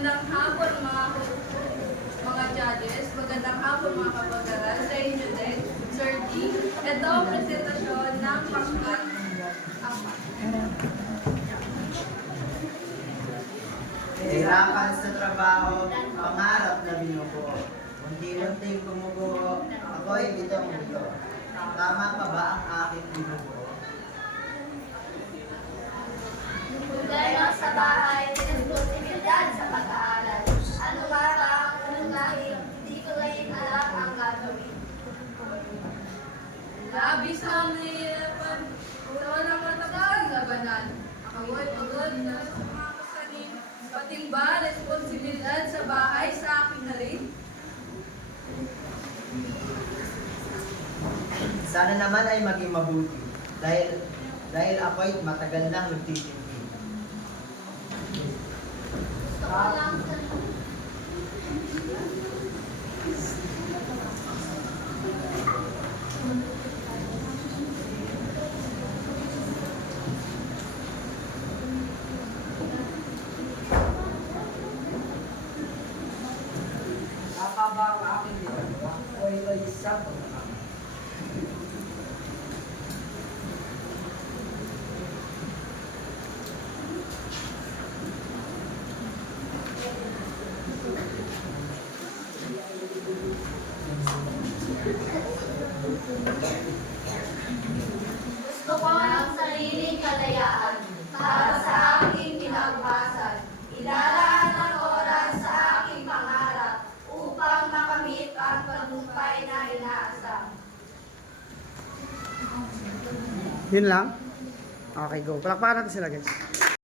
Magandang hapon mga judges, magandang hapon mga kapag-aral, sa inyo din, Sir D. Ito ang presentasyon ng pangkat 4. Hirapan sa trabaho, pangarap na binubuo. Unti-unting gumuguho, ako'y bitong-bito. Tama pa ba ang aking binubuo? Gano'n sa bahay, responsibilidad sa pag-aaral. Ano nga ba ang unahin, hindi ko ngayon alam ang gagawin. Labis ang nahihirapan sa walang matagal labanan. Ako'y pagod na sa mga kasanin, pating ba responsibilidad sa bahay sa akin na rin? Sana naman ay maging mabuti dahil ako'y matagal nang nagtitindig. Gusto ko lang sa Nakaba ang aking ginagawa, o ito'y isang pagkakamali. Gusto ko ng sariling kalayaan para sa aking pinagpasan. Ilalaan ang oras sa aking pangarap upang makamit ang tagumpay na inaasam. Yun lang? Okay, go. Palakpakan natin sila, guys.